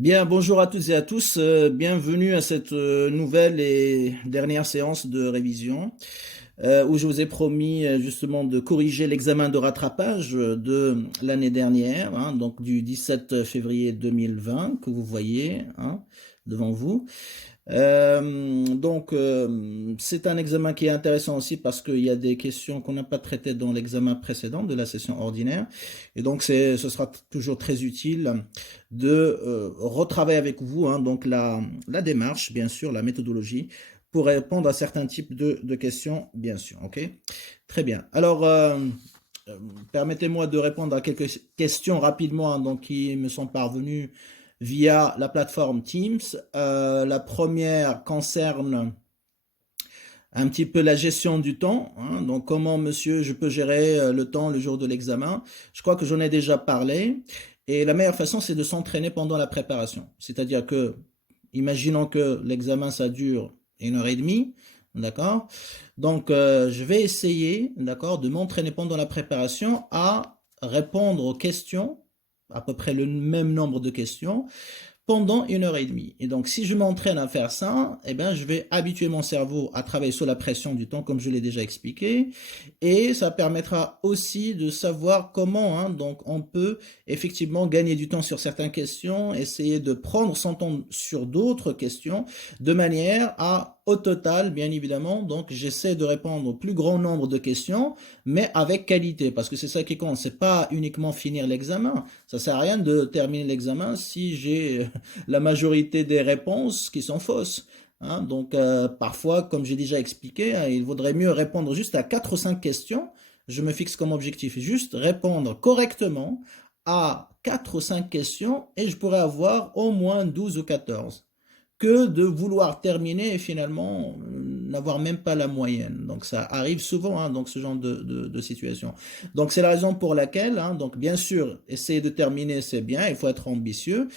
Bien, bonjour à toutes et à tous. Bienvenue à cette nouvelle et dernière séance de révision où je vous ai promis justement de corriger l'examen de rattrapage de l'année dernière, hein, donc du 17 février 2020 que vous voyez hein, devant vous. C'est un examen qui est intéressant aussi parce qu'il y a des questions qu'on n'a pas traitées dans l'examen précédent de la session ordinaire. Et donc, ce sera toujours très utile de retravailler avec vous hein, donc la démarche, bien sûr, la méthodologie, pour répondre à certains types de questions, bien sûr. OK? Très bien. Alors, euh, permettez-moi de répondre à quelques questions rapidement hein, donc, qui me sont parvenues via la plateforme Teams. La première concerne un petit peu la gestion du temps. Hein. Donc, comment, monsieur, je peux gérer le temps le jour de l'examen? Je crois que j'en ai déjà parlé. Et la meilleure façon, c'est de s'entraîner pendant la préparation. C'est-à-dire que, imaginons que l'examen, ça dure 1 heure et demie. D'accord? Donc, je vais essayer, d'accord, de m'entraîner pendant la préparation à répondre aux questions, à peu près le même nombre de questions, pendant 1 heure et demie. Et donc, si je m'entraîne à faire ça, eh ben, je vais habituer mon cerveau à travailler sous la pression du temps, comme je l'ai déjà expliqué. Et ça permettra aussi de savoir comment, hein, donc, on peut effectivement gagner du temps sur certaines questions, essayer de prendre son temps sur d'autres questions, de manière à, au total, bien évidemment, donc, j'essaie de répondre au plus grand nombre de questions, mais avec qualité, parce que c'est ça qui compte. C'est pas uniquement finir l'examen. Ça sert à rien de terminer l'examen si j'ai la majorité des réponses qui sont fausses. Hein. Donc, parfois, comme j'ai déjà expliqué, hein, il vaudrait mieux répondre juste à 4 ou 5 questions. Je me fixe comme objectif juste répondre correctement à 4 ou 5 questions et je pourrais avoir au moins 12 ou 14 que de vouloir terminer et finalement n'avoir même pas la moyenne. Donc ça arrive souvent, hein, donc ce genre de situation. Donc c'est la raison pour laquelle, hein, donc bien sûr, essayer de terminer c'est bien, il faut être ambitieux,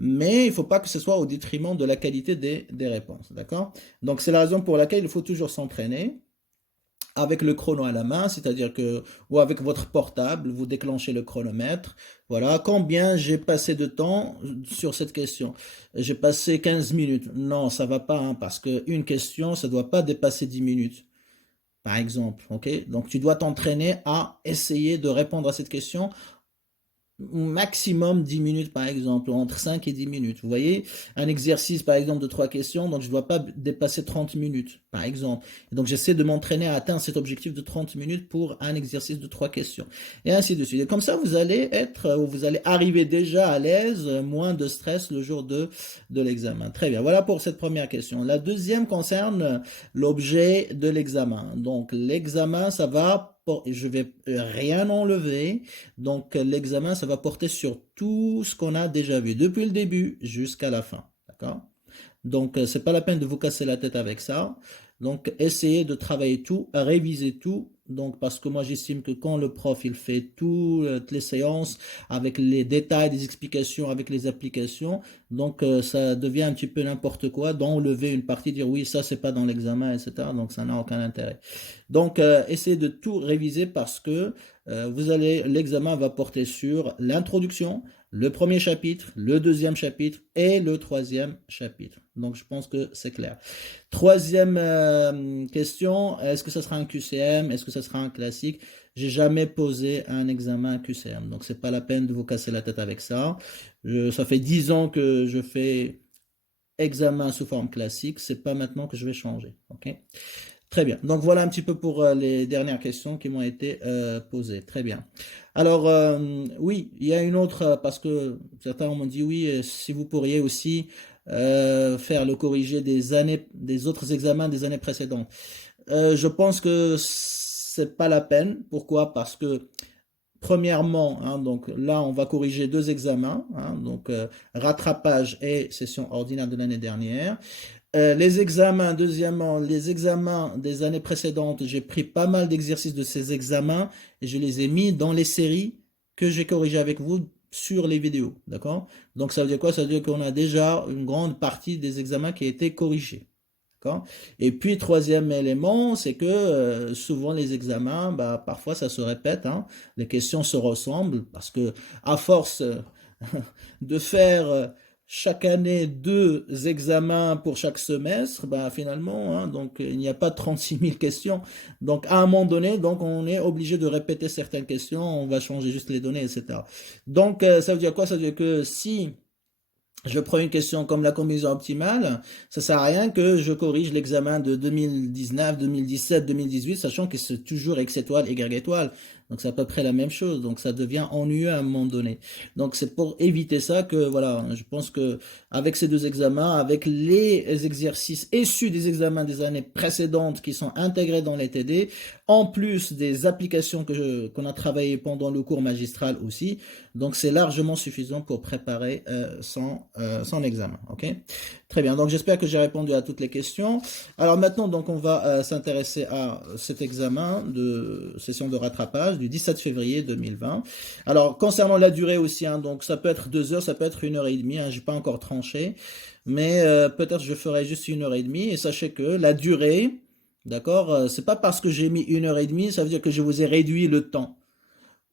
mais il ne faut pas que ce soit au détriment de la qualité des réponses, d'accord? Donc c'est la raison pour laquelle il faut toujours s'entraîner avec le chrono à la main, c'est-à-dire que, ou avec votre portable, vous déclenchez le chronomètre. Voilà, combien j'ai passé de temps sur cette question? J'ai passé 15 minutes. Non, ça va pas, hein, parce qu'une question, ça doit pas dépasser 10 minutes, par exemple. Ok? Donc, tu dois t'entraîner à essayer de répondre à cette question maximum 10 minutes par exemple, entre 5 et 10 minutes. Vous voyez, un exercice par exemple de 3 questions, donc je ne dois pas dépasser 30 minutes par exemple. Et donc j'essaie de m'entraîner à atteindre cet objectif de 30 minutes pour un exercice de 3 questions. Et ainsi de suite. Et comme ça, vous allez être, vous allez arriver déjà à l'aise, moins de stress le jour de l'examen. Très bien, voilà pour cette première question. La deuxième concerne l'objet de l'examen. Donc l'examen, ça va, je vais rien enlever. Donc, l'examen, ça va porter sur tout ce qu'on a déjà vu, depuis le début jusqu'à la fin. D'accord? Donc, c'est pas la peine de vous casser la tête avec ça. Donc, essayez de travailler tout, réviser tout. Donc, parce que moi, j'estime que quand le prof, il fait toutes les séances avec les détails des explications, avec les applications, donc ça devient un petit peu n'importe quoi, d'enlever une partie, dire oui, ça, c'est pas dans l'examen, etc. Donc, ça n'a aucun intérêt. Donc, essayez de tout réviser parce que l'examen va porter sur l'introduction, le premier chapitre, le deuxième chapitre et le troisième chapitre. Donc, je pense que c'est clair. Troisième question, est-ce que ça sera un QCM? Est-ce que ça sera un classique? J'ai jamais posé un examen QCM, donc c'est pas la peine de vous casser la tête avec ça. Ça fait 10 ans que je fais examen sous forme classique, c'est pas maintenant que je vais changer. Ok? Très bien. Donc voilà un petit peu pour les dernières questions qui m'ont été posées. Très bien. Alors oui, il y a une autre parce que certains m'ont dit oui, si vous pourriez aussi faire le corrigé des années, des autres examens des années précédentes. Je pense que c'est pas la peine. Pourquoi? Parce que premièrement, hein, donc là, on va corriger 2 examens, hein, donc rattrapage et session ordinaire de l'année dernière. Les examens, deuxièmement, les examens des années précédentes, j'ai pris pas mal d'exercices de ces examens et je les ai mis dans les séries que j'ai corrigées avec vous sur les vidéos, d'accord? Donc ça veut dire quoi? Ça veut dire qu'on a déjà une grande partie des examens qui a été corrigés, d'accord? Et puis troisième élément, c'est que souvent les examens, bah, parfois ça se répète, hein, les questions se ressemblent parce que à force de faire chaque année 2 examens pour chaque semestre, ben finalement, hein, donc il n'y a pas 36 000 questions. Donc à un moment donné, donc on est obligé de répéter certaines questions, on va changer juste les données, etc. Donc ça veut dire quoi? Ça veut dire que si je prends une question comme la combinaison optimale, ça sert à rien que je corrige l'examen de 2019, 2017, 2018, sachant que c'est toujours X étoile, Y étoile. Donc c'est à peu près la même chose. Donc ça devient ennuyeux à un moment donné. Donc c'est pour éviter ça que voilà, je pense que avec ces deux examens, avec les exercices issus des examens des années précédentes qui sont intégrés dans les TD, en plus des applications qu'on a travaillées pendant le cours magistral aussi, donc c'est largement suffisant pour préparer son examen. Ok, très bien. Donc j'espère que j'ai répondu à toutes les questions. Alors maintenant, donc on va s'intéresser à cet examen de session de rattrapage du 17 février 2020. Alors concernant la durée aussi, hein, donc ça peut être 2 heures, ça peut être 1 heure et demie. Hein, j'ai pas encore tranché, mais peut-être je ferai juste 1 heure et demie. Et sachez que la durée, d'accord, c'est pas parce que j'ai mis 1 heure et demie, ça veut dire que je vous ai réduit le temps.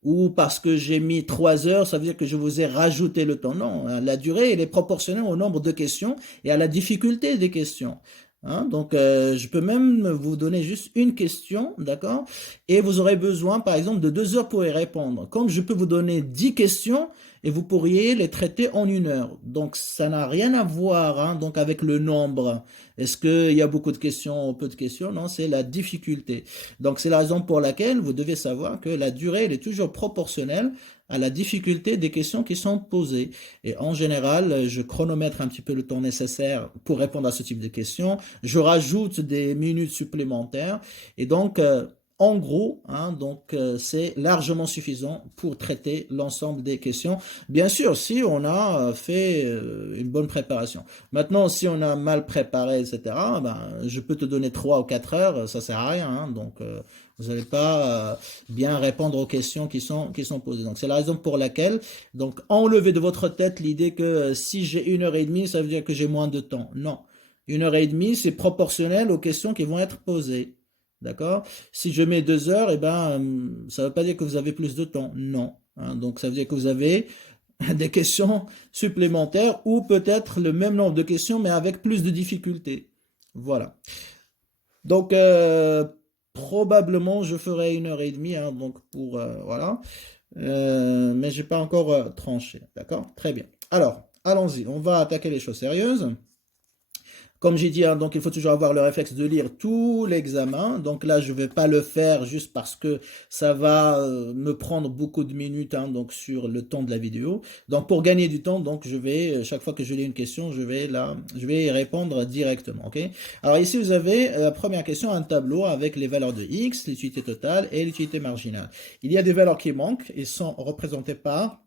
Ou parce que j'ai mis 3 heures, ça veut dire que je vous ai rajouté le temps. Non, hein, la durée, elle est proportionnelle au nombre de questions et à la difficulté des questions. Hein, donc, je peux même vous donner juste une question, d'accord? Et vous aurez besoin, par exemple, de 2 heures pour y répondre. Comme je peux vous donner 10 questions et vous pourriez les traiter en 1 heure. Donc, ça n'a rien à voir, hein, donc avec le nombre. Est-ce qu'il y a beaucoup de questions ou peu de questions? Non, c'est la difficulté. Donc, c'est la raison pour laquelle vous devez savoir que la durée, elle est toujours proportionnelle à la difficulté des questions qui sont posées. Et en général, je chronomètre un petit peu le temps nécessaire pour répondre à ce type de questions. Je rajoute des minutes supplémentaires. Et donc, en gros, hein, donc c'est largement suffisant pour traiter l'ensemble des questions. Bien sûr, si on a fait une bonne préparation. Maintenant, si on a mal préparé, etc., ben, je peux te donner 3 ou 4 heures, ça sert à rien. Hein, donc, vous n'allez pas bien répondre aux questions qui sont posées. Donc, c'est la raison pour laquelle, donc, enlevez de votre tête l'idée que si j'ai 1 heure et demie, ça veut dire que j'ai moins de temps. Non. 1 heure et demie, c'est proportionnel aux questions qui vont être posées. D'accord? Si je mets 2 heures, eh ben, ça ne veut pas dire que vous avez plus de temps. Non. Hein, donc, ça veut dire que vous avez des questions supplémentaires ou peut-être le même nombre de questions, mais avec plus de difficultés. Voilà. Donc, probablement, je ferai 1 heure et demie, hein, donc pour, voilà. Mais j'ai pas encore tranché. D'accord? Très bien. Alors, allons-y. On va attaquer les choses sérieuses. Comme j'ai dit, hein, donc il faut toujours avoir le réflexe de lire tout l'examen. Donc là, je ne vais pas le faire juste parce que ça va me prendre beaucoup de minutes, hein, donc sur le temps de la vidéo. Donc pour gagner du temps, donc je vais chaque fois que je lis une question, je vais y répondre directement. Ok. Alors ici, vous avez la première question, un tableau avec les valeurs de x, l'utilité totale et l'utilité marginale. Il y a des valeurs qui manquent et sont représentées par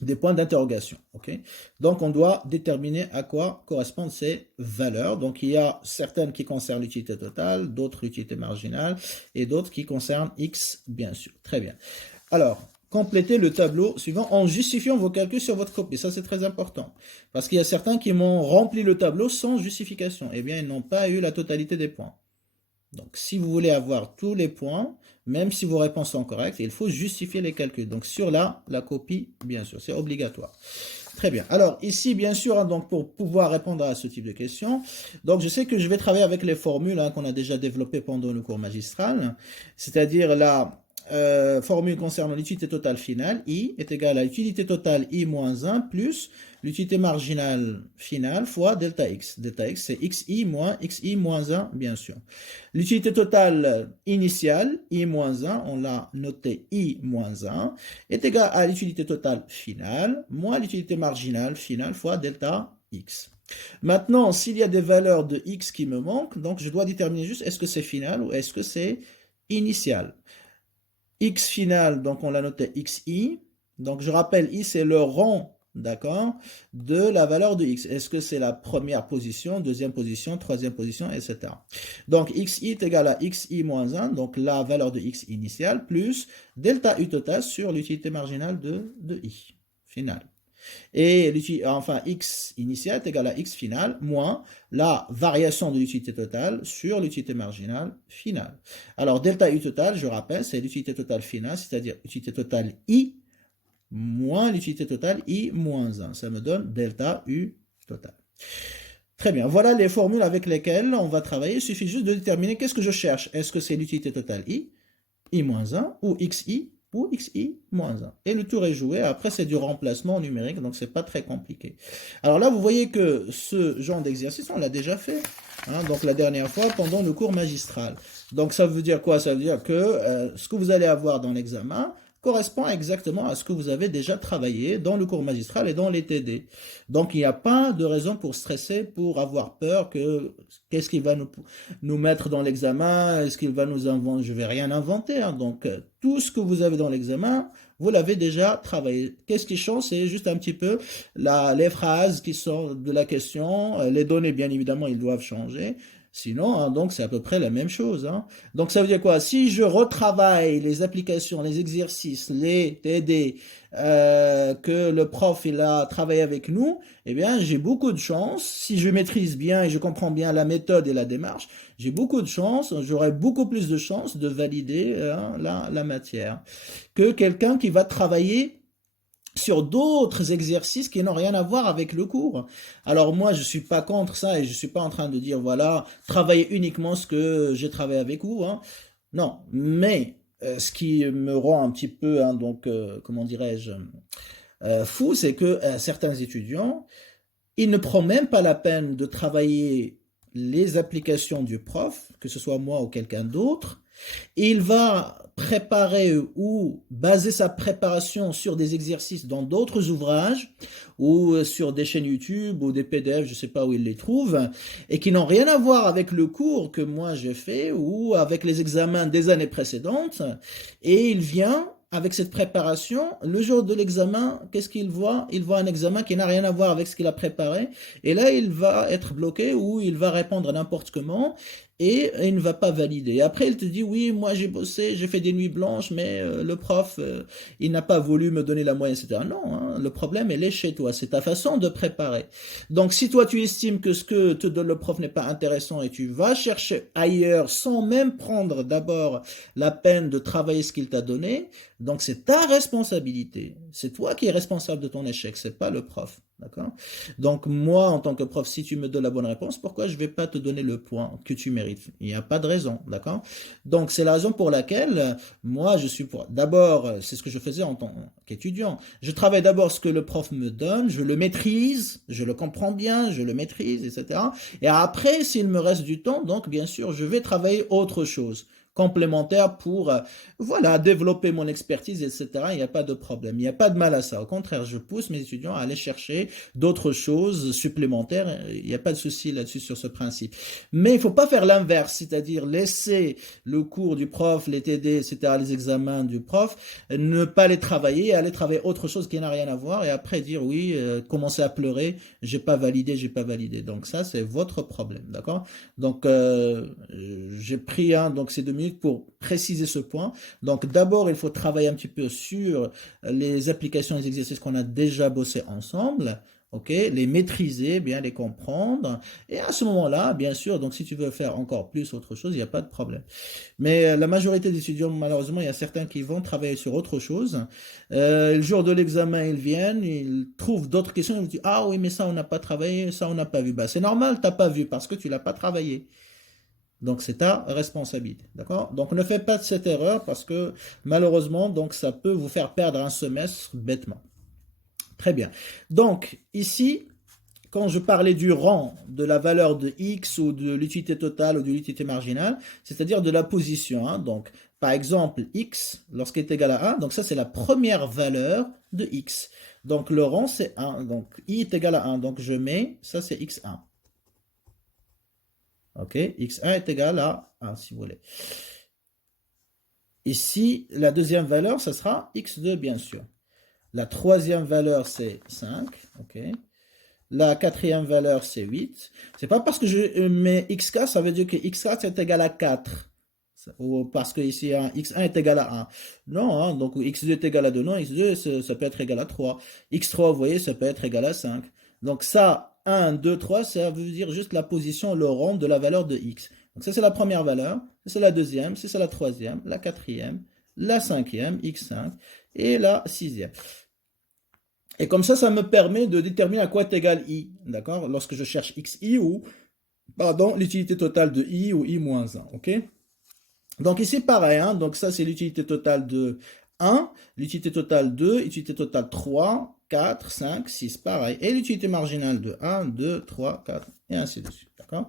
des points d'interrogation. Ok, donc, on doit déterminer à quoi correspondent ces valeurs. Donc, il y a certaines qui concernent l'utilité totale, d'autres l'utilité marginale et d'autres qui concernent x, bien sûr. Très bien. Alors, complétez le tableau suivant en justifiant vos calculs sur votre copie. Ça, c'est très important. Parce qu'il y a certains qui m'ont rempli le tableau sans justification. Eh bien, ils n'ont pas eu la totalité des points. Donc, si vous voulez avoir tous les points, même si vos réponses sont correctes, il faut justifier les calculs. Donc, sur la copie, bien sûr, c'est obligatoire. Très bien. Alors, ici, bien sûr, hein, donc pour pouvoir répondre à ce type de questions, donc je sais que je vais travailler avec les formules, hein, qu'on a déjà développées pendant le cours magistral, c'est-à-dire la formule concernant l'utilité totale finale, I, est égale à l'utilité totale I moins 1 plus l'utilité marginale finale fois delta x. Delta x, c'est xi moins 1, bien sûr. L'utilité totale initiale, I moins 1, on l'a noté I moins 1, est égale à l'utilité totale finale, moins l'utilité marginale finale fois delta x. Maintenant, s'il y a des valeurs de x qui me manquent, donc je dois déterminer juste est-ce que c'est final ou est-ce que c'est initial. X final, donc on l'a noté xi. Donc je rappelle, i c'est le rang, d'accord, de la valeur de x. Est-ce que c'est la première position, deuxième position, troisième position, etc. Donc xi est égal à xi moins 1, donc la valeur de x initiale, plus delta u total sur l'utilité marginale de i final. Et enfin, x initial est égal à x final moins la variation de l'utilité totale sur l'utilité marginale finale. Alors, delta u total, je rappelle, c'est l'utilité totale finale, c'est-à-dire l'utilité totale i moins l'utilité totale I moins 1. Ça me donne delta U total. Très bien, voilà les formules avec lesquelles on va travailler. Il suffit juste de déterminer qu'est-ce que je cherche. Est-ce que c'est l'utilité totale I moins 1, ou XI moins 1. Et le tour est joué. Après, c'est du remplacement numérique, donc c'est pas très compliqué. Alors là, vous voyez que ce genre d'exercice, on l'a déjà fait. Hein, donc la dernière fois, pendant le cours magistral. Donc ça veut dire quoi? Ça veut dire que ce que vous allez avoir dans l'examen correspond exactement à ce que vous avez déjà travaillé dans le cours magistral et dans les TD. Donc il n'y a pas de raison pour stresser, pour avoir peur que qu'est-ce qu'il va nous mettre dans l'examen, est-ce qu'il va nous inventer, je vais rien inventer. Hein. Donc tout ce que vous avez dans l'examen, vous l'avez déjà travaillé. Qu'est-ce qui change? C'est juste un petit peu les phrases qui sortent de la question, les données bien évidemment ils doivent changer. Sinon, hein, donc c'est à peu près la même chose. Hein. Donc ça veut dire quoi? Si je retravaille les applications, les exercices, les TD que le prof il a travaillé avec nous, eh bien j'ai beaucoup de chance. Si je maîtrise bien et je comprends bien la méthode et la démarche, j'ai beaucoup de chance, j'aurai beaucoup plus de chances de valider la matière que quelqu'un qui va travailler sur d'autres exercices qui n'ont rien à voir avec le cours. Alors moi, je suis pas contre ça et je suis pas en train de dire, voilà, travaillez uniquement ce que j'ai travaillé avec vous. Hein. Non, mais ce qui me rend un petit peu, hein, donc, comment dirais-je, fou, c'est que certains étudiants, ils ne prennent même pas la peine de travailler les applications du prof, que ce soit moi ou quelqu'un d'autre, et il va préparer ou baser sa préparation sur des exercices dans d'autres ouvrages ou sur des chaînes YouTube ou des PDF, je ne sais pas où il les trouve, et qui n'ont rien à voir avec le cours que moi j'ai fait ou avec les examens des années précédentes, et il vient avec cette préparation, le jour de l'examen, qu'est-ce qu'il voit? Il voit un examen qui n'a rien à voir avec ce qu'il a préparé, et là il va être bloqué ou il va répondre n'importe comment, et il ne va pas valider. Et après, il te dit, oui, moi j'ai bossé, j'ai fait des nuits blanches, mais le prof, il n'a pas voulu me donner la moyenne, etc. Non, hein, le problème, il est chez toi, c'est ta façon de préparer. Donc, si toi, tu estimes que ce que te donne le prof n'est pas intéressant et tu vas chercher ailleurs sans même prendre d'abord la peine de travailler ce qu'il t'a donné, donc c'est ta responsabilité. C'est toi qui es responsable de ton échec, c'est pas le prof. D'accord? Donc moi, en tant que prof, si tu me donnes la bonne réponse, pourquoi je ne vais pas te donner le point que tu mérites? Il n'y a pas de raison, d'accord? Donc c'est la raison pour laquelle moi je suis pour. D'abord, c'est ce que je faisais en tant qu'étudiant. Je travaille d'abord ce que le prof me donne, je le maîtrise, je le comprends bien, je le maîtrise, etc. Et après, s'il me reste du temps, donc bien sûr, je vais travailler autre chose complémentaire pour voilà, développer mon expertise, etc. Il n'y a pas de problème, il n'y a pas de mal à ça. Au contraire, je pousse mes étudiants à aller chercher d'autres choses supplémentaires. Il n'y a pas de souci là-dessus sur ce principe. Mais il ne faut pas faire l'inverse, c'est-à-dire laisser le cours du prof, les TD, etc., les examens du prof, ne pas les travailler, aller travailler autre chose qui n'a rien à voir et après dire oui, commencer à pleurer, j'ai pas validé, j'ai pas validé. Donc ça, c'est votre problème, d'accord? Donc j'ai pris donc ces 2 minutes pour préciser ce point. Donc d'abord, il faut travailler un petit peu sur les applications et les exercices qu'on a déjà bossé ensemble. Ok, les maîtriser, bien les comprendre. Et à ce moment-là, bien sûr, donc si tu veux faire encore plus autre chose, il n'y a pas de problème. Mais la majorité des étudiants, malheureusement, il y a certains qui vont travailler sur autre chose. Le jour de l'examen, ils viennent, ils trouvent d'autres questions, ils disent, ah oui, mais ça, on n'a pas travaillé, ça, on n'a pas vu. Bah, c'est normal, tu n'as pas vu parce que tu l'as pas travaillé. Donc c'est ta responsabilité, d'accord? Donc ne faites pas de cette erreur parce que malheureusement, donc ça peut vous faire perdre un semestre bêtement. Très bien. Donc ici, quand je parlais du rang de la valeur de x ou de l'utilité totale ou de l'utilité marginale, c'est-à-dire de la position. Hein, donc par exemple, x lorsqu'il est égal à 1, donc ça c'est la première valeur de x. Donc le rang c'est 1, donc i est égal à 1, donc je mets, ça c'est x1. Ok, x1 est égal à 1 si vous voulez. Ici, la deuxième valeur, ce sera x2 bien sûr. La troisième valeur, c'est 5. Ok. La quatrième valeur, c'est 8. C'est pas parce que je mets xk, ça veut dire que x4 est égal à 4. Ou parce que ici, x1 est égal à 1. Non, hein, donc x2 est égal à 2. Non, x2, ça peut être égal à 3. x3, vous voyez, ça peut être égal à 5. Donc ça, 1, 2, 3, ça veut dire juste la position, le rang de la valeur de x. Donc ça, c'est la première valeur. Ça, c'est la deuxième. C'est la troisième, la quatrième, la cinquième, x5, et la sixième. Et comme ça me permet de déterminer à quoi est égal i, d'accord? Lorsque je cherche xi ou, pardon, l'utilité totale de i ou i moins 1, ok? Donc ici, pareil, hein, donc ça c'est l'utilité totale de 1, l'utilité totale 2, l'utilité totale 3, 4, 5, 6, pareil. Et l'utilité marginale de 1, 2, 3, 4, et ainsi de suite, d'accord?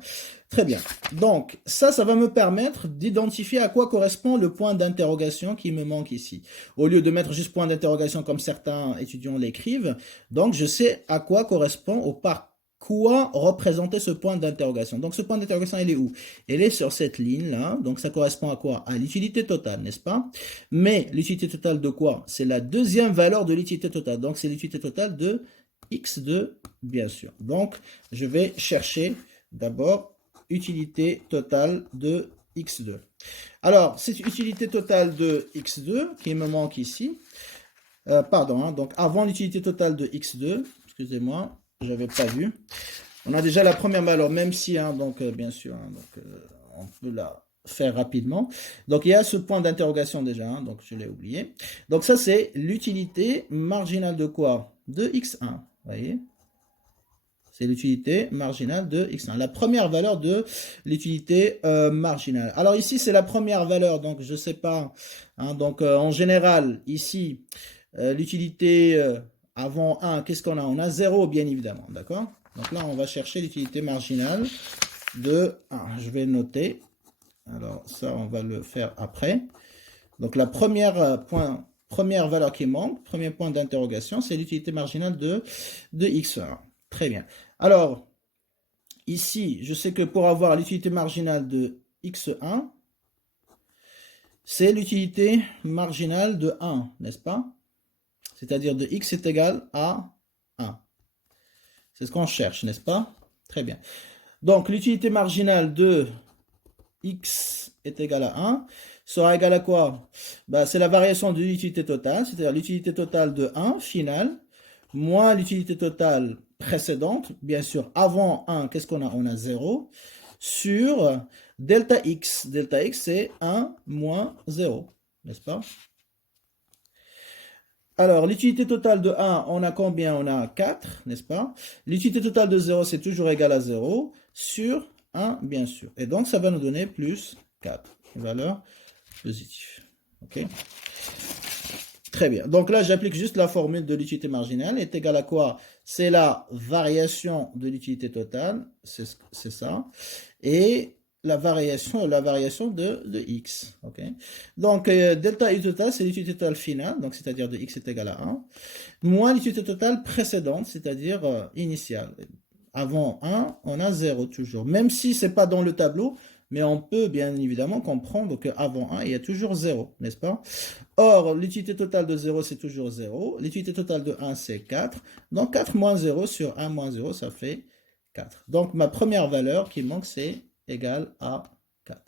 Très bien. Donc ça va me permettre d'identifier à quoi correspond le point d'interrogation qui me manque ici. Au lieu de mettre juste point d'interrogation comme certains étudiants l'écrivent, donc je sais à quoi correspond au par quoi représenter ce point d'interrogation. Donc ce point d'interrogation, il est où? Il est sur cette ligne-là, donc ça correspond à quoi? À l'utilité totale, n'est-ce pas? Mais l'utilité totale de quoi? C'est la deuxième valeur de l'utilité totale, donc c'est l'utilité totale de x2, bien sûr. Donc je vais chercher d'abord utilité totale de x2. Alors, cette utilité totale de x2 qui me manque ici, pardon, hein, donc avant l'utilité totale de x2, excusez-moi, j'avais pas vu. On a déjà la première valeur, même si, hein, donc bien sûr, hein, donc, on peut la faire rapidement. Donc il y a ce point d'interrogation déjà, hein, donc je l'ai oublié. Donc ça c'est l'utilité marginale de quoi? De x1, vous voyez? C'est l'utilité marginale de x1, la première valeur de l'utilité marginale. Alors ici c'est la première valeur, donc je sais pas, hein, donc en général ici l'utilité avant 1, qu'est-ce qu'on a? On a 0 bien évidemment, d'accord? Donc là on va chercher l'utilité marginale de 1, je vais le noter. Alors ça on va le faire après. Donc la première valeur qui manque, premier point d'interrogation, c'est l'utilité marginale de x1. Très bien. Alors, ici, je sais que pour avoir l'utilité marginale de x1, c'est l'utilité marginale de 1, n'est-ce pas? C'est-à-dire de x est égal à 1. C'est ce qu'on cherche, n'est-ce pas? Très bien. Donc, l'utilité marginale de x est égal à 1 sera égal à quoi? Bah, c'est la variation de l'utilité totale, c'est-à-dire l'utilité totale de 1, finale, moins l'utilité totale précédente, bien sûr, avant 1, qu'est-ce qu'on a? On a 0, sur delta x. Delta x, c'est 1 moins 0, n'est-ce pas? Alors, l'utilité totale de 1, on a combien? On a 4, n'est-ce pas? L'utilité totale de 0, c'est toujours égal à 0, sur 1, bien sûr. Et donc, ça va nous donner plus 4, une valeur positive. OK? Très bien. Donc là, j'applique juste la formule de l'utilité marginale. Est égal à quoi? C'est la variation de l'utilité totale. C'est ça. Et la variation de x. Okay. Donc, delta u total, c'est l'utilité totale finale. Donc, c'est-à-dire de x est égal à 1. Moins l'utilité totale précédente, c'est-à-dire initiale. Avant 1, on a 0 toujours. Même si ce n'est pas dans le tableau, mais on peut bien évidemment comprendre qu'avant 1, il y a toujours 0, n'est-ce pas? Or, l'utilité totale de 0, c'est toujours 0. L'utilité totale de 1, c'est 4. Donc, 4 moins 0 sur 1 moins 0, ça fait 4. Donc, ma première valeur qui manque, c'est égal à 4.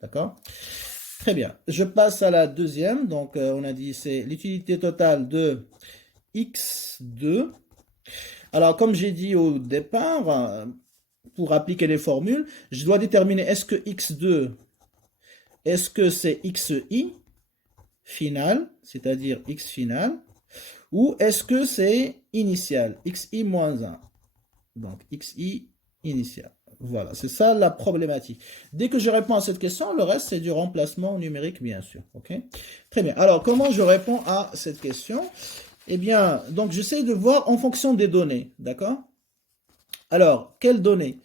D'accord? Très bien. Je passe à la deuxième. Donc, on a dit c'est l'utilité totale de x2. Alors, comme j'ai dit au départ, pour appliquer les formules, je dois déterminer est-ce que x2, est-ce que c'est xi final, c'est-à-dire x final, ou est-ce que c'est initial, xi moins 1. Donc, xi initial. Voilà, c'est ça la problématique. Dès que je réponds à cette question, le reste, c'est du remplacement numérique, bien sûr. Ok? Très bien. Alors, comment je réponds à cette question? Eh bien, donc, j'essaie de voir en fonction des données. D'accord? Alors, quelles données?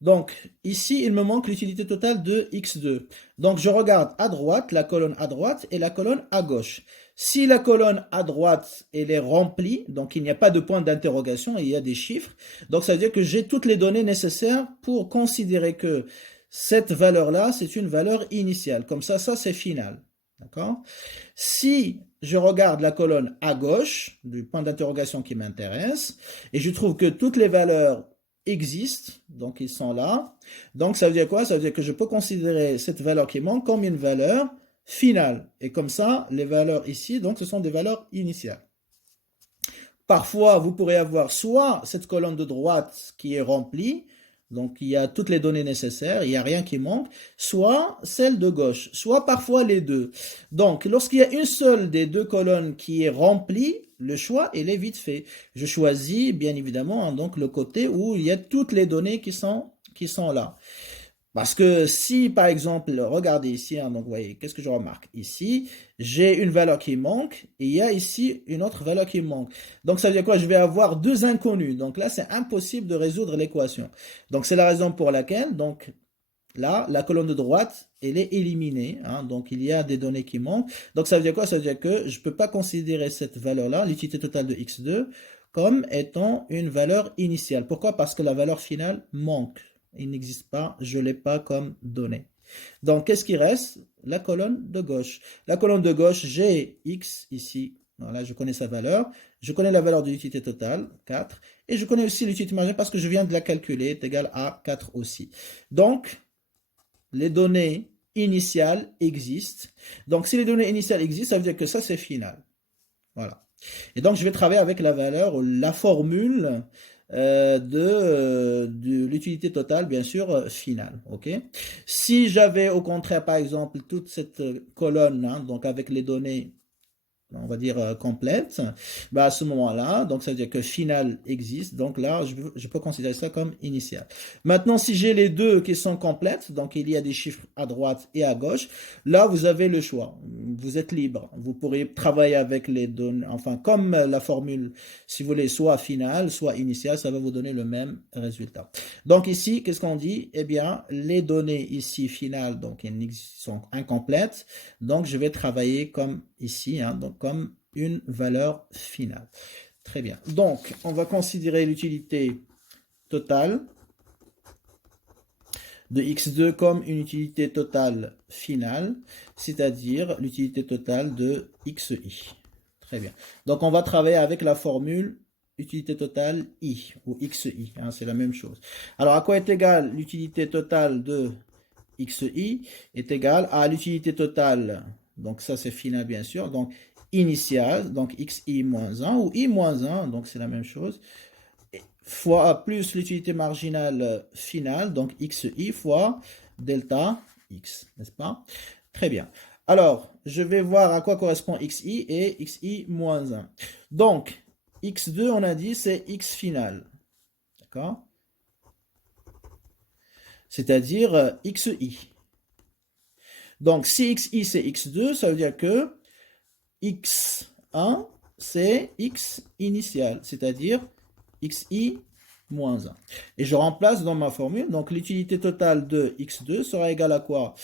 Donc, ici, il me manque l'utilité totale de x2. Donc, je regarde à droite, la colonne à droite et la colonne à gauche. Si la colonne à droite, elle est remplie, donc il n'y a pas de point d'interrogation, il y a des chiffres, donc ça veut dire que j'ai toutes les données nécessaires pour considérer que cette valeur-là, c'est une valeur initiale. Comme ça c'est final. D'accord? Si je regarde la colonne à gauche, du point d'interrogation qui m'intéresse, et je trouve que toutes les valeurs existent, donc ils sont là. Donc ça veut dire quoi? Ça veut dire que je peux considérer cette valeur qui manque comme une valeur finale. Et comme ça, les valeurs ici, donc ce sont des valeurs initiales. Parfois, vous pourrez avoir soit cette colonne de droite qui est remplie, donc il y a toutes les données nécessaires, il n'y a rien qui manque, soit celle de gauche, soit parfois les deux. Donc lorsqu'il y a une seule des deux colonnes qui est remplie, le choix, il est vite fait. Je choisis, bien évidemment, hein, donc le côté où il y a toutes les données qui sont là. Parce que si, par exemple, regardez ici, hein, donc vous voyez, qu'est-ce que je remarque? Ici, j'ai une valeur qui manque et il y a ici une autre valeur qui manque. Donc ça veut dire quoi? Je vais avoir deux inconnus. Donc là, c'est impossible de résoudre l'équation. Donc c'est la raison pour laquelle, donc là, la colonne de droite, elle est éliminée, hein, donc il y a des données qui manquent. Donc ça veut dire quoi? Ça veut dire que je ne peux pas considérer cette valeur-là, l'utilité totale de x2, comme étant une valeur initiale. Pourquoi? Parce que la valeur finale manque. Il n'existe pas, je ne l'ai pas comme donnée. Donc qu'est-ce qui reste? La colonne de gauche. La colonne de gauche, j'ai x ici. Voilà, je connais sa valeur. Je connais la valeur de l'utilité totale, 4. Et je connais aussi l'utilité marginale parce que je viens de la calculer, est égal à 4 aussi. Donc, les données initiales existent. Donc, si les données initiales existent, ça veut dire que ça, c'est final. Voilà. Et donc, je vais travailler avec la valeur, la formule de l'utilité totale, bien sûr, finale. Ok. Si j'avais au contraire, par exemple, toute cette colonne, hein, donc avec les données, on va dire complète, bah à ce moment-là, donc ça veut dire que final existe, donc là, je peux considérer ça comme initial. Maintenant, si j'ai les deux qui sont complètes, donc il y a des chiffres à droite et à gauche, là, vous avez le choix. Vous êtes libre. Vous pourrez travailler avec les données, enfin, comme la formule, si vous voulez, soit finale, soit initiale, ça va vous donner le même résultat. Donc ici, qu'est-ce qu'on dit? Eh bien, les données ici finales, donc elles sont incomplètes, donc je vais travailler comme ici, hein, donc comme une valeur finale. Très bien. Donc, on va considérer l'utilité totale de x2 comme une utilité totale finale, c'est-à-dire l'utilité totale de xi. Très bien. Donc, on va travailler avec la formule utilité totale i, ou xi, hein, c'est la même chose. Alors, à quoi est égale l'utilité totale de xi? Est égale à l'utilité totale, donc ça c'est final bien sûr, donc initial, donc xi moins 1, ou i moins 1, donc c'est la même chose, fois plus l'utilité marginale finale, donc xi fois delta x, n'est-ce pas? Très bien. Alors, je vais voir à quoi correspond xi et xi moins 1. Donc, x2, on a dit, c'est x final. D'accord? C'est-à-dire xi. Donc, si xi c'est x2, ça veut dire que x1 c'est x initial, c'est-à-dire xi moins 1. Et je remplace dans ma formule, donc l'utilité totale de x2 sera égale à quoi?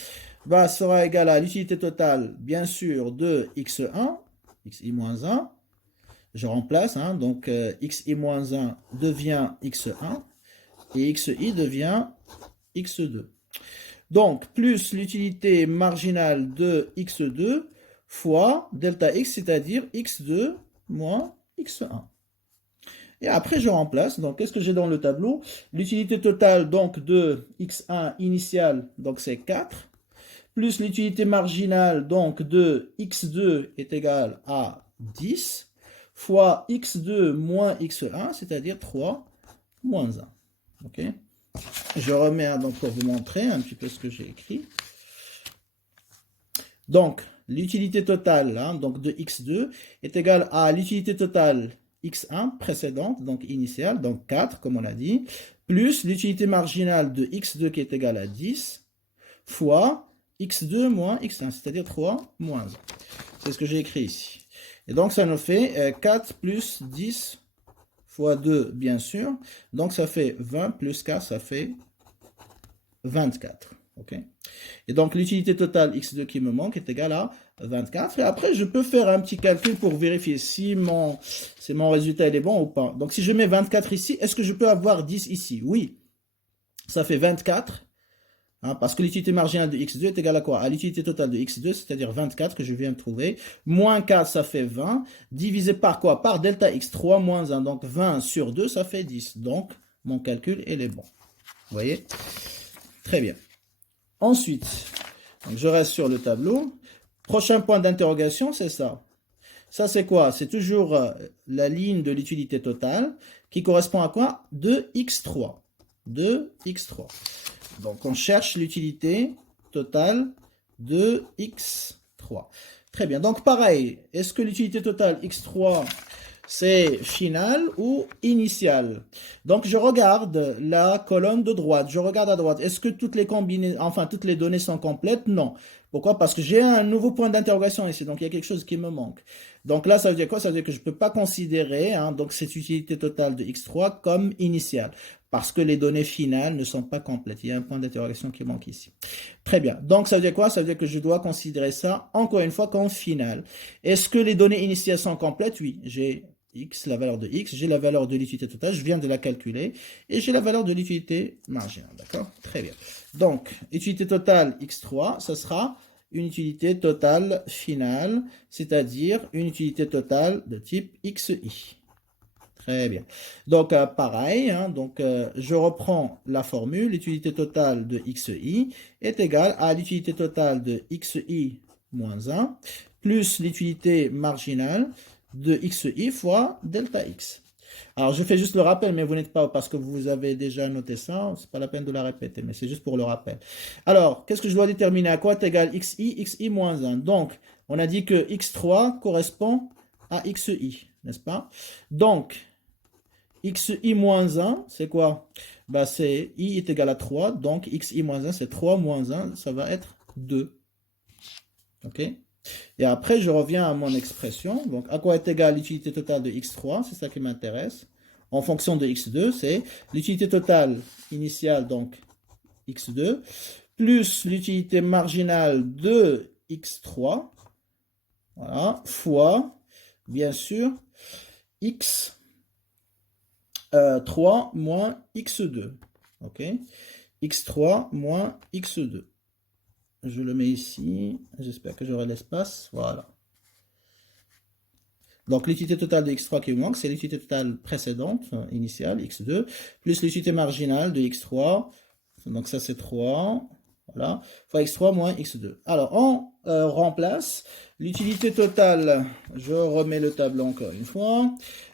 Bah, sera égale à l'utilité totale, bien sûr, de x1, xi moins 1. Je remplace, hein, donc xi moins 1 devient x1 et xi devient x2. Donc, plus l'utilité marginale de x2 fois delta x, c'est-à-dire x2 moins x1. Et après, je remplace. Donc, qu'est-ce que j'ai dans le tableau? L'utilité totale donc de x1 initial, donc c'est 4, plus l'utilité marginale donc de x2 est égale à 10, fois x2 moins x1, c'est-à-dire 3 moins 1. Ok? Je remets donc pour vous montrer un petit peu ce que j'ai écrit. Donc, l'utilité totale hein, donc de x2 est égale à l'utilité totale x1 précédente, donc initiale, donc 4 comme on a dit, plus l'utilité marginale de x2 qui est égale à 10, fois x2 moins x1, c'est-à-dire 3 moins 1. C'est ce que j'ai écrit ici. Et donc, ça nous fait 4 plus 10 fois 2, bien sûr. Donc, ça fait 20 plus 4, ça fait 24. Ok. Et donc, l'utilité totale x2 qui me manque est égale à 24. Et après, je peux faire un petit calcul pour vérifier si mon résultat est bon ou pas. Donc, si je mets 24 ici, est-ce que je peux avoir 10 ici? Oui. Ça fait 24. Hein, parce que l'utilité marginale de x2 est égale à quoi? À l'utilité totale de x2, c'est-à-dire 24 que je viens de trouver. Moins 4, ça fait 20. Divisé par quoi? Par delta x, 3 moins 1. Donc 20 sur 2, ça fait 10. Donc mon calcul, il est bon. Vous voyez? Très bien. Ensuite, donc je reste sur le tableau. Prochain point d'interrogation, c'est ça. Ça, c'est quoi? C'est toujours la ligne de l'utilité totale qui correspond à quoi? De x3. De x3. Donc, on cherche l'utilité totale de x3. Très bien. Donc, pareil, est-ce que l'utilité totale x3, c'est final ou initial? Donc, je regarde la colonne de droite. Je regarde à droite. Est-ce que toutes les toutes les données sont complètes? Non. Pourquoi? Parce que j'ai un nouveau point d'interrogation ici. Donc, il y a quelque chose qui me manque. Donc là, ça veut dire quoi? Ça veut dire que je ne peux pas considérer donc cette utilité totale de x3 comme initiale. Parce que les données finales ne sont pas complètes. Il y a un point d'interrogation qui manque ici. Très bien. Donc, ça veut dire quoi? Ça veut dire que je dois considérer ça, encore une fois, comme final. Est-ce que les données initiales sont complètes? Oui. J'ai x, la valeur de x, j'ai la valeur de l'utilité totale, je viens de la calculer, et j'ai la valeur de l'utilité marginale, d'accord? Très bien. Donc, utilité totale x3, ce sera une utilité totale finale, c'est-à-dire une utilité totale de type xi. Très bien. Donc, pareil, je reprends la formule, l'utilité totale de xi est égale à l'utilité totale de xi moins 1 plus l'utilité marginale de xi fois delta x. Alors, je fais juste le rappel, mais vous n'êtes pas, parce que vous avez déjà noté ça, c'est pas la peine de la répéter, mais c'est juste pour le rappel. Alors, qu'est-ce que je dois déterminer? À quoi est égal xi moins 1? Donc, on a dit que x3 correspond à xi, n'est-ce pas? Donc, xi moins 1, c'est quoi? Bah, c'est i est égal à 3, donc xi moins 1, c'est 3 moins 1, ça va être 2. OK? Et après, je reviens à mon expression. Donc, à quoi est égale l'utilité totale de x3? C'est ça qui m'intéresse. En fonction de x2, c'est l'utilité totale initiale, donc x2, plus l'utilité marginale de x3, voilà, fois, bien sûr, x3 moins x2. OK? x3 moins x2. Je le mets ici. J'espère que j'aurai l'espace. Voilà. Donc, l'utilité totale de x3 qui me manque, c'est l'utilité totale précédente, initiale, x2, plus l'utilité marginale de x3. Donc, ça, c'est 3. Voilà. Fois x3 moins x2. Alors, on remplace l'utilité totale. Je remets le tableau encore une fois.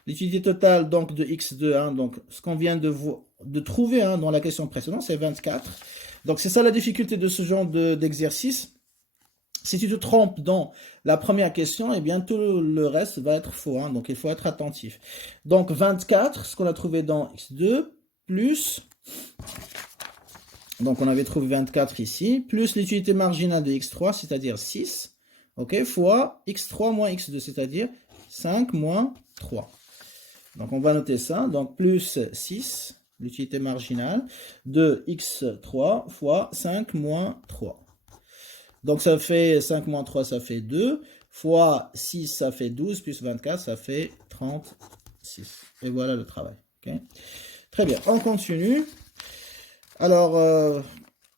L'utilité totale donc de x2, donc ce qu'on vient de trouver dans la question précédente, c'est 24. Donc, c'est ça la difficulté de ce genre d'exercice. Si tu te trompes dans la première question, eh bien, tout le reste va être faux. Donc, il faut être attentif. Donc, 24, ce qu'on a trouvé dans x2, plus... Donc, on avait trouvé 24 ici, plus l'utilité marginale de x3, c'est-à-dire 6, ok, fois x3 moins x2, c'est-à-dire 5 moins 3. Donc, on va noter ça. Donc, plus 6, l'utilité marginale, de x3 fois 5 moins 3. Donc, ça fait 5 moins 3, ça fait 2, fois 6, ça fait 12, plus 24, ça fait 36. Et voilà le travail. Okay. Très bien, on continue. Alors,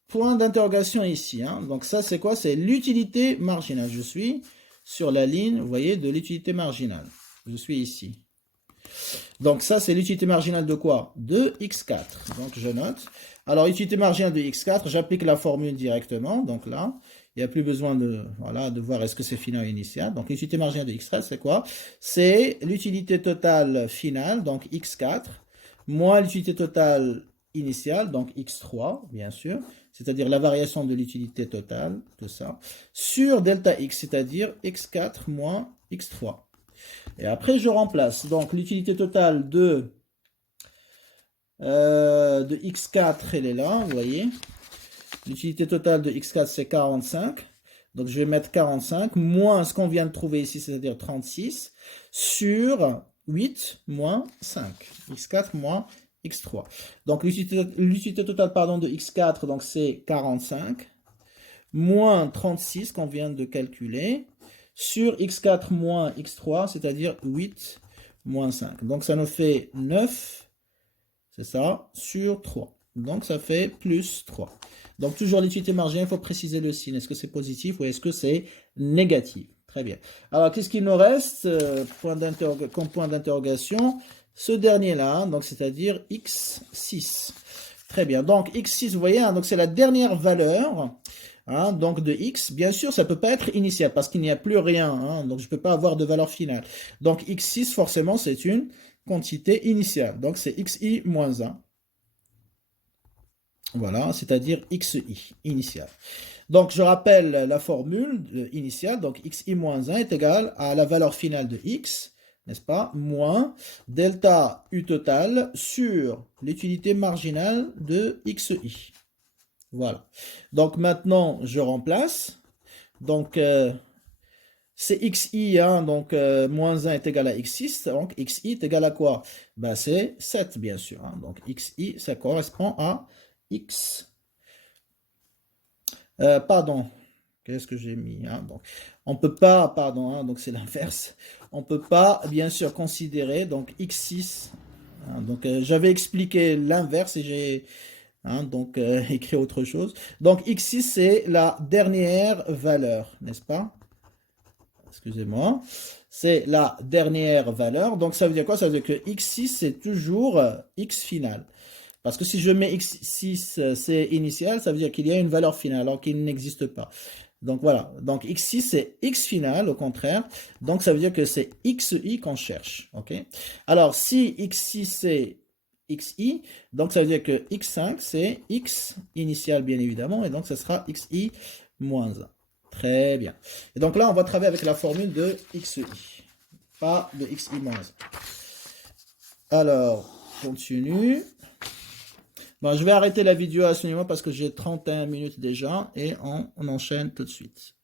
point d'interrogation ici. Donc, ça, c'est quoi? C'est l'utilité marginale. Je suis sur la ligne, vous voyez, de l'utilité marginale. Je suis ici. Donc, ça, c'est l'utilité marginale de quoi? De x4. Donc, je note. Alors, utilité marginale de x4, j'applique la formule directement. Donc là, il n'y a plus besoin de voir est-ce que c'est final ou initial. Donc, l'utilité marginale de x4, c'est quoi? C'est l'utilité totale finale, donc x4, moins l'utilité totale initiale, donc x3, bien sûr, c'est-à-dire la variation de l'utilité totale, tout ça, sur delta x, c'est-à-dire x4 moins x3. Et après, je remplace. Donc, l'utilité totale de x4, elle est là, vous voyez. L'utilité totale de x4, c'est 45. Donc, je vais mettre 45 moins ce qu'on vient de trouver ici, c'est-à-dire 36, sur 8 moins 5. x4 moins x3. Donc, l'utilité totale de x4, donc c'est 45, moins 36 qu'on vient de calculer, sur x4 moins x3, c'est-à-dire 8 moins 5. Donc, ça nous fait 9, c'est ça, sur 3. Donc, ça fait plus 3. Donc, toujours l'utilité marginale, il faut préciser le signe. Est-ce que c'est positif ou est-ce que c'est négatif? Très bien. Alors, qu'est-ce qu'il nous reste comme point d'interrogation? Ce dernier-là, donc c'est-à-dire x6. Très bien. Donc, x6, vous voyez, donc c'est la dernière valeur donc de x. Bien sûr, ça ne peut pas être initial parce qu'il n'y a plus rien. Donc, je ne peux pas avoir de valeur finale. Donc, x6, forcément, c'est une quantité initiale. Donc, c'est xi moins 1. Voilà, c'est-à-dire xi, initial. Donc, je rappelle la formule initiale. Donc, xi moins 1 est égal à la valeur finale de x, n'est-ce pas, moins delta u total sur l'utilité marginale de xi. Voilà. Donc, maintenant, je remplace. Donc, c'est xi, hein, donc moins 1 est égal à x6, donc xi est égal à quoi? Ben, c'est 7, bien sûr. Hein, donc xi, ça correspond à x. Pardon, qu'est-ce que j'ai mis, hein, donc, on peut pas, pardon, hein, donc c'est l'inverse. On peut pas, bien sûr, considérer donc x6. Hein, donc j'avais expliqué l'inverse et j'ai donc écrit autre chose. Donc x6, c'est la dernière valeur, n'est-ce pas? Excusez-moi, c'est la dernière valeur. Donc, ça veut dire quoi? Ça veut dire que x6, c'est toujours x final. Parce que si je mets x6, c'est initial, ça veut dire qu'il y a une valeur finale, alors qu'il n'existe pas. Donc, voilà. Donc, x6, c'est x final, au contraire. Donc, ça veut dire que c'est xi qu'on cherche. OK? Alors, si x6, c'est xi, donc ça veut dire que x5, c'est x initial, bien évidemment. Et donc, ce sera xi moins 1. Très bien. Et donc là, on va travailler avec la formule de xi, pas de xi moins 1. Alors, continue. Bon, je vais arrêter la vidéo à ce niveau parce que j'ai 31 minutes déjà et on enchaîne tout de suite.